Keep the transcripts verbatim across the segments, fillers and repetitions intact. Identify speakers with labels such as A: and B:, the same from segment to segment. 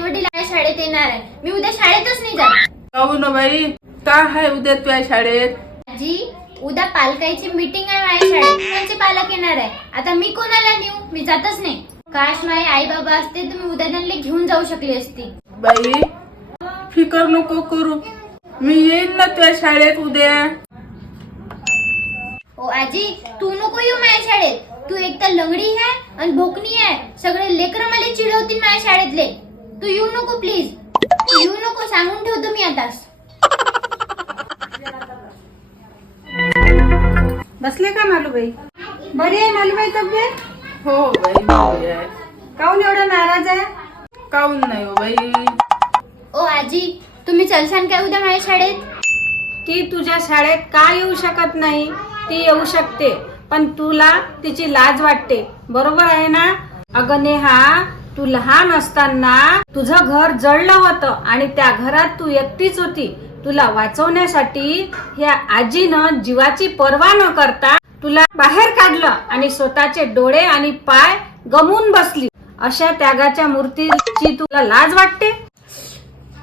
A: वडील माझ्या शाळेत येणार आहे. मी उद्या शाळेतच नाही जात.
B: काहून बाई, काय आहे उद्या तुझ्या शाळेत?
A: आजी, उद्या पालकांची मीटिंग आहे माझ्या शाळेत. त्यांचे पालक येणार आहे. आता मी कोणाला नेऊ? मी जातच नाही. काश माझे आई बाबा असते तर मी उद्या त्यांना घेऊन जाऊ शकली असती.
B: बाई फिकर नको करू, मी येईन ना तुझ्या शाळेत उद्या.
A: ओ आजी, तू नको येऊ माझ्या शाळेत. तू एक तर लंगडी आहे आणि भोकणी आहे. सगळे लेकर मला चिडवतील माझ्या शाळेतले. तू येऊ नको प्लीज. तू येऊ नको, सांगून ठेवतो मी आताच.
C: बसले का मालूबाई? बरी आहे मालूबाई तब्येत?
B: हो बाई बरी आहे.
C: काऊन एवढा नाराज आहे?
B: काहून नाही हो बाई.
A: ओ आजी, तुम्ही चलसान काय उद्या माझ्या शाळेत?
C: ती तुझ्या शाळेत का येऊ शकत नाही? ती येऊ शकते, पण तुला तिची लाज वाटते. बरोबर आहे ना? अगं नेहा, तू लहान असताना तुझं घर जळलं होतं आणि त्या घरात तू एकटीच होती. तुला वाचवण्यासाठी ह्या आजीनं जीवाची पर्वा न करता तुला बाहेर काढलं आणि स्वतःचे डोळे आणि पाय गमवून बसली. अशा त्यागाच्या मूर्तीची तुला लाज वाटते?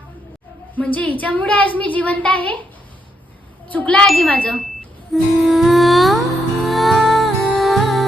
A: म्हणजे हिच्यामुळे आज मी जिवंत आहे. चुकलं आजी माझं.